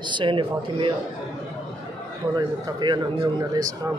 حسين فاطمية مولى المتقين أمير من عليه السلام.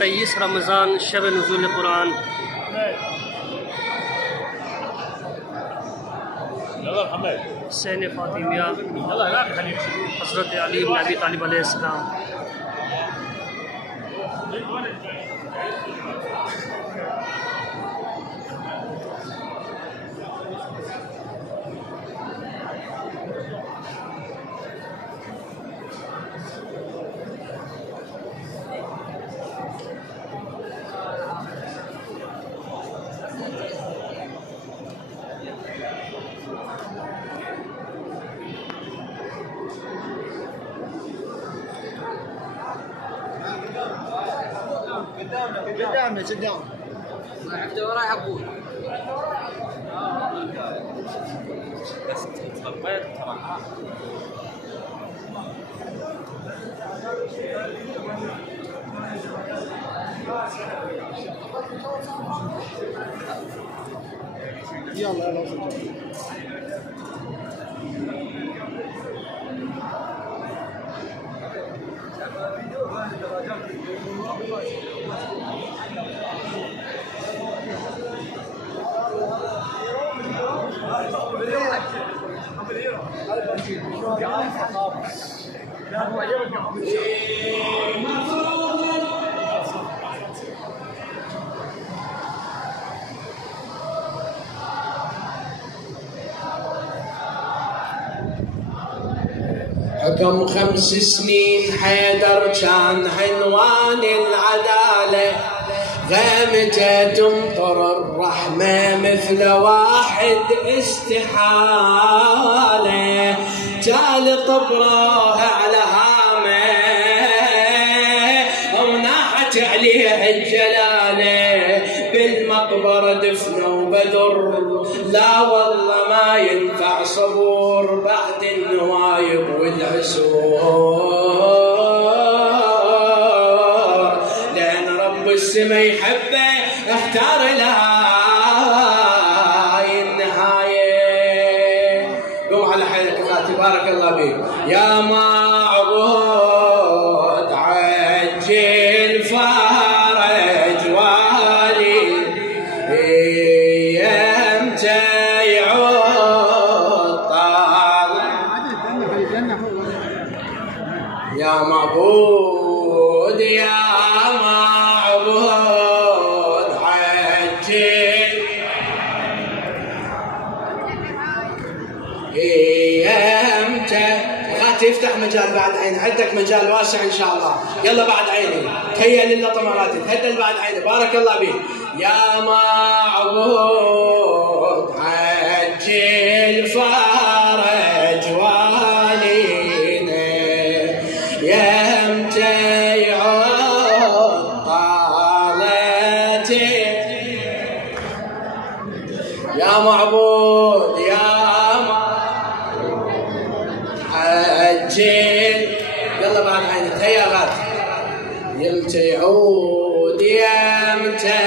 तेईस रमज़ान शब नुज़ूल कुरान। हुसैन फातिमिया हज़रत अली इब्न अबी तालिब अलैहिस्सलाम। قدامنا قدام عبد وراي ابوي بس تخبيت ترى يلا يلا حكم 5 سنين حيدر كان عنوان العدالة، غيمته تمطر الرحمة مثل واحد استحالة، جال طبره على هامه وناحت عليه لا والله ما ينفع صبور بعد النوايب والعسور، لأن رب السما يحبه اختار لاي النهاية. قوم على حيلك اخواتي بارك الله بيك. يا معبود عجل فرج والي يمتى يعود طال. يا معبود يا معبود عجل يمتى. تفتح مجال بعد عيني، عندك مجال واسع ان شاء الله. يلا بعد عيني هيا للطمرات تهدل بعد عيني بارك الله بيك. يا معبود عجل فرج والينا يمتى يعود طالتي. يا معبود يا عجل. يلا بعد عينك هيا غاد. يمتى يعود يمتى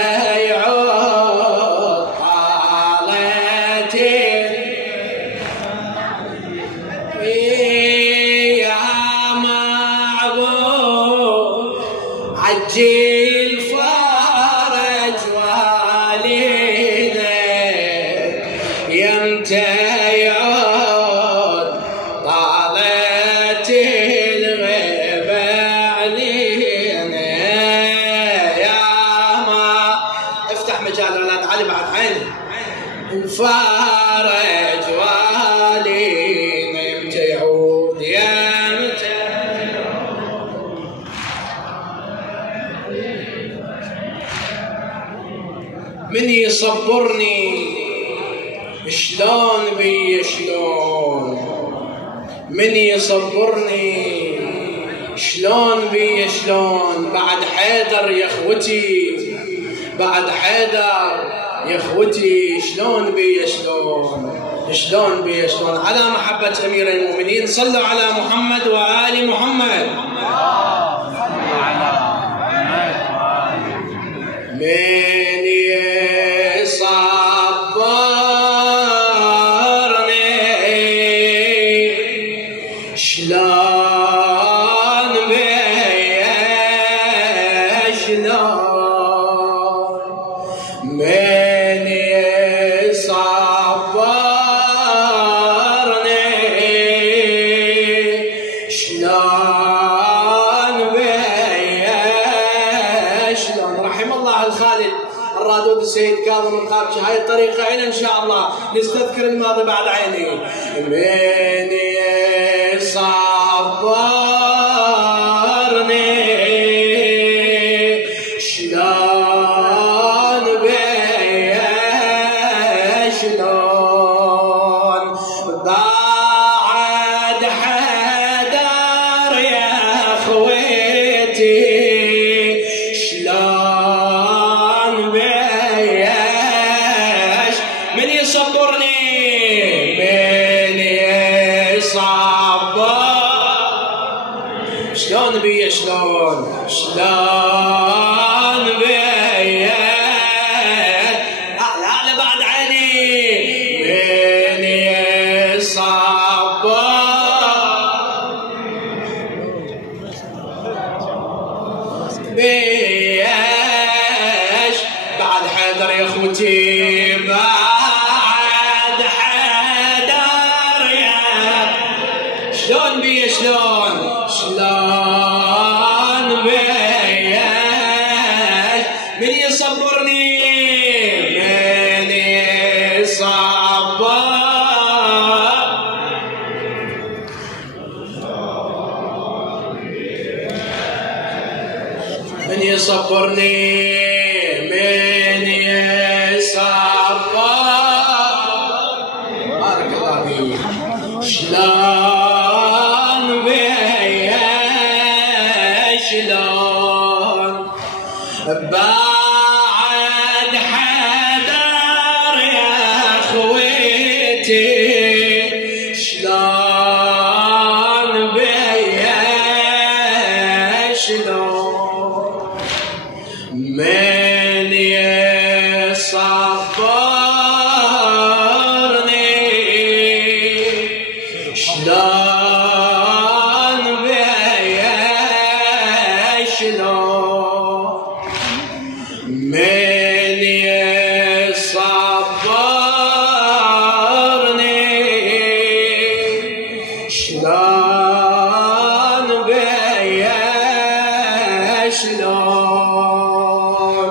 يعود طالتي. يا معبود عجل فرج والينا يمتى يعود طالتي الغيبة علينا. يا ما افتح مجال اولاد علي بعد عيني. فرج والينا يمتى يعود يمتى. من يصبرني شلون بي شلون. من يصبرني شلون بي شلون. بعد حيدر يا اخوتي بعد حيدر يا اخوتي شلون بي شلون. شلون بي شلون. على محبة أمير المؤمنين صلوا على محمد وآل محمد. من يصبرني شلون بيا شلون. من يصبرني شلون بيا شلون. رحم الله الخالد الرادود السيد كاظم القابشي. هاي الطريقة إلى إن شاء الله نستذكر الماضي بعد عيني. من يصبرني شلون بيا شلون. بعد حدار يا اخويتي شلون بيا. من يصبرني من يصبر شلون بيا شلون. شلون بيا اعلى اعلى بعد عيني. من يصبر بيش. بعد حيدر يا اخوتي بعد حيدر يا شلون بيا شلون. شلون بيا. من يصبرني من يصبر. من يصبرني من يصبر. بارك الله فيك. شلون بيا شلون. بعد حدار يا اخوي شلون بيا شلون من يصبرني شلون بيا شلون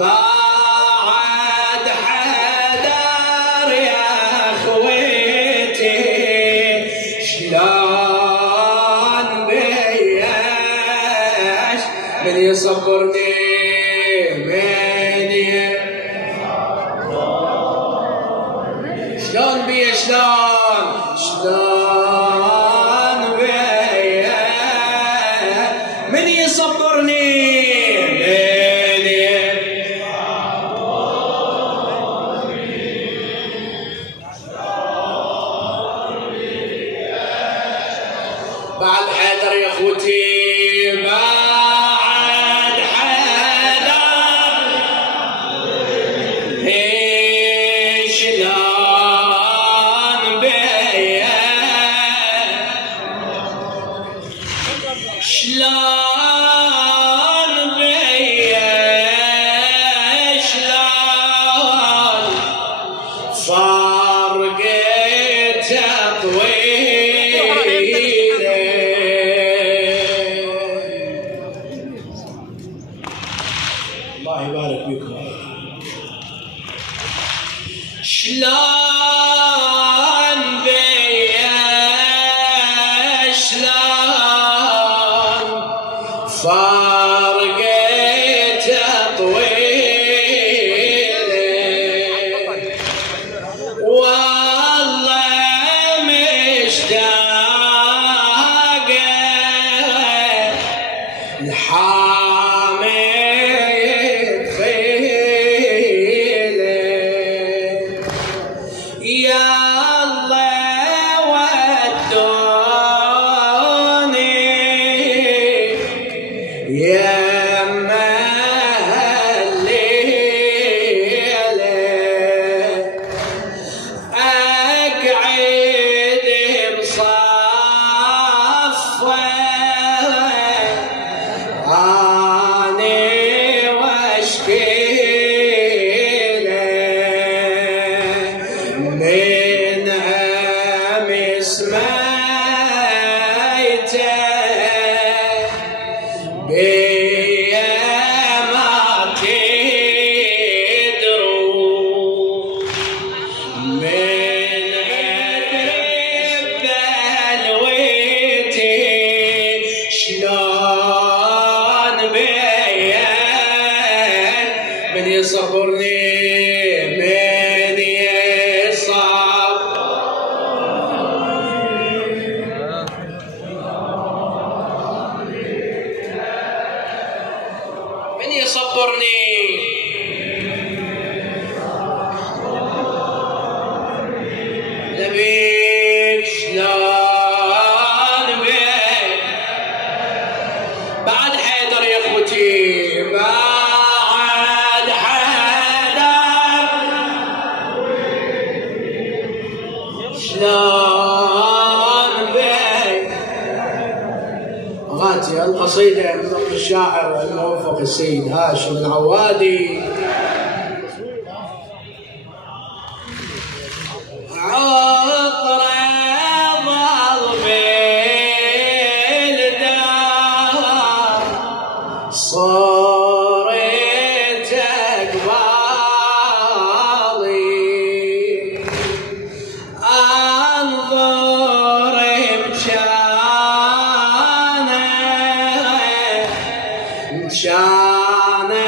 بعد حدر يا اخوتي شلون بيا من يصبرني شلون بيا شلون بيا من يصبرني بعد حيدر يا اخوتي بعد حيدر شلون بيا شلون بيا شلون فرقته طويله الله يبارك فيكم شلون بيا شلون فرقته طويله والله مشتاق الحامد خيله يا الله ودوني يا الليلة أقعد بصفه أني واشكي له من أمس ميته بيا ما تدرون من بلويتي شلون بيا من يصبرني من يصبرني نبيك شلون بيك بعد حيدر يا اخوتي بعد حيدر شلون بيك غاتي القصيدة من الشاعر الموفق السيد هاشم العوادي عطره ظل بالدار صرت اقبالي انظر مشانه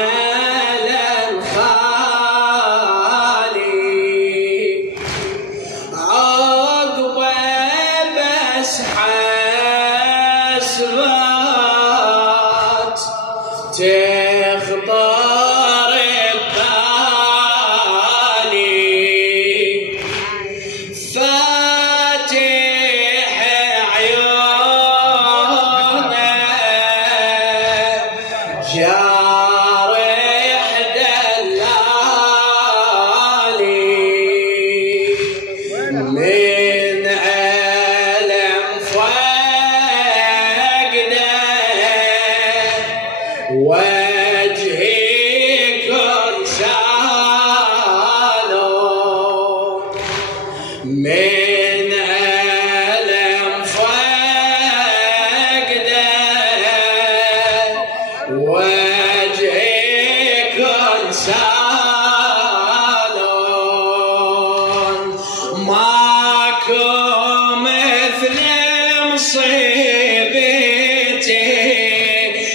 مصيبتي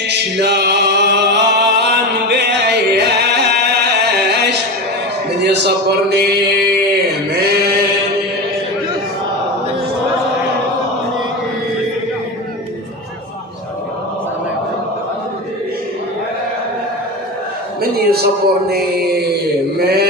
شلون بيش من يصبرني من يصبرني من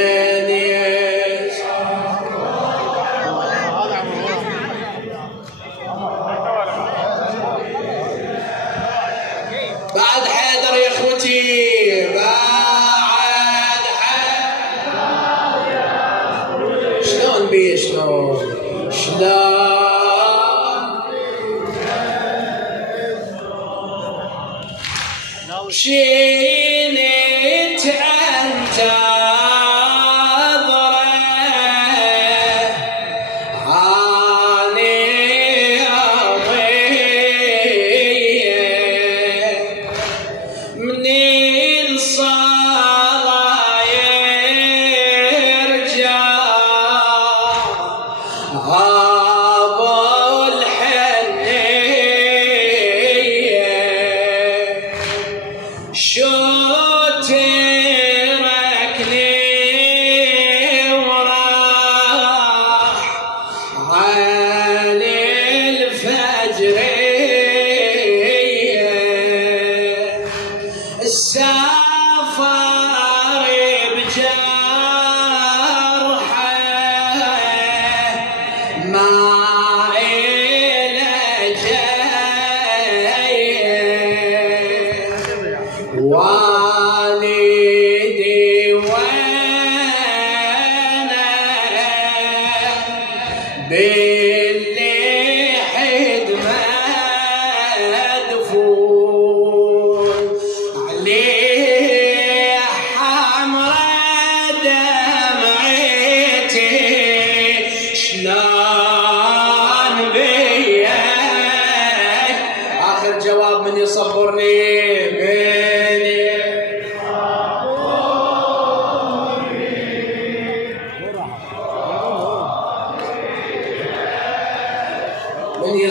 بعد حيدر يا اخوتي بعد حيدر شلون بيه شلون شينت أنت والدي وانا باللحد مدفون عليه حمرا دمعتي شلون بيك اخر جواب من يصبرني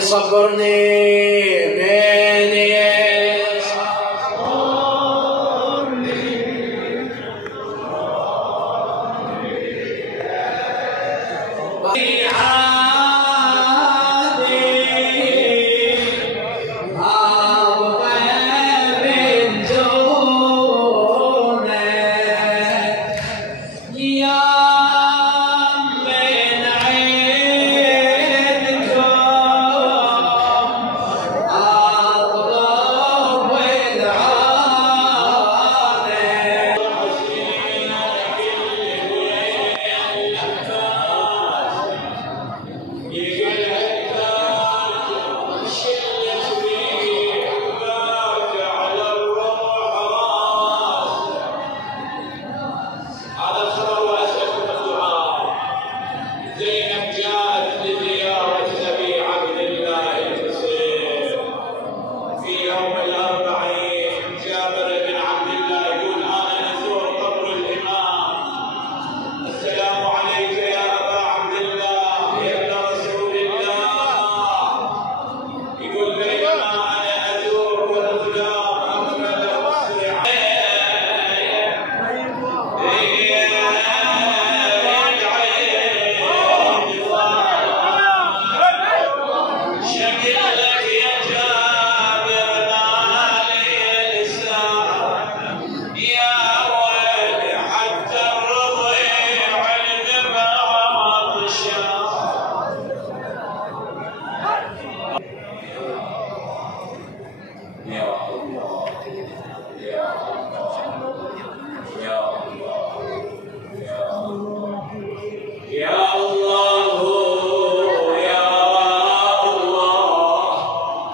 صبرني بيني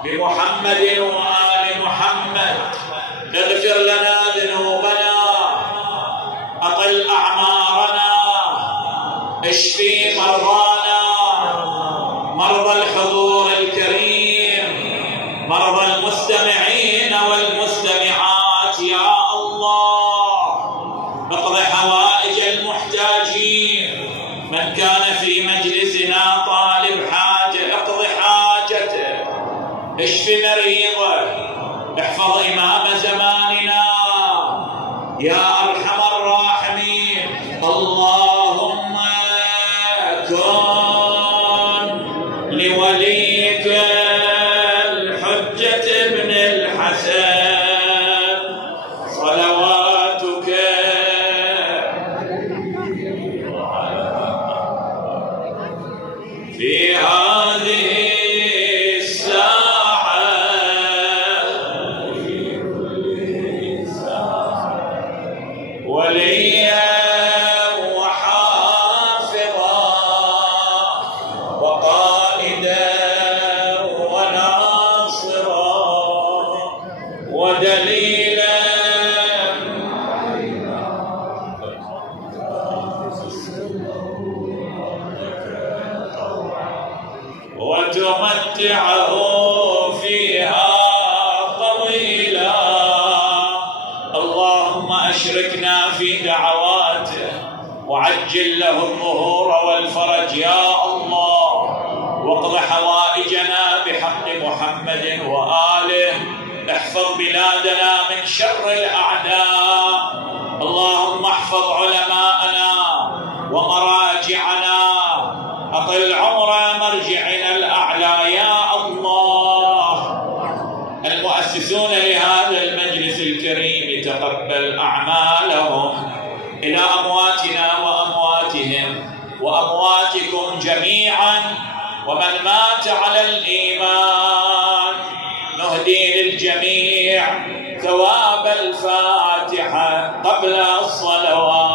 بمحمد وآل محمد اغفر لنا ذنوبنا أطل أعمارنا اشفي مرضانا مرضى الحضور الكريم مرضى المستمعين والمستمعات يا الله اقض حوائج المحتاجين من كان في مجلسنا طالب حاجة اقض حاجته اشف مريضه، احفظ إمام زماننا يا أرحم الراحمين. اللهم كن لوليك الحجة ابن الحسن صلواتك في هذه الساعة وليا وحافظا وقائدا وناصرا ودليلا وتمتعه فيها طويلا. اللهم أشركنا في دعواته وعجل له الظهور والفرج يا الله، واقض حوائجنا بحق محمد وآله. احفظ بلادنا من شر الأعداء. اللهم احفظ علماءنا ومراجعنا، أطل عمر مرجعنا الأعلى يا الله. المؤسسون لهذا المجلس الكريم تقبل أعمالهم. إلى أمواتنا وأمواتهم وأمواتكم جميعا ومن مات على الإيمان نهدي للجميع ثواب الفاتحة قبل الصلوات.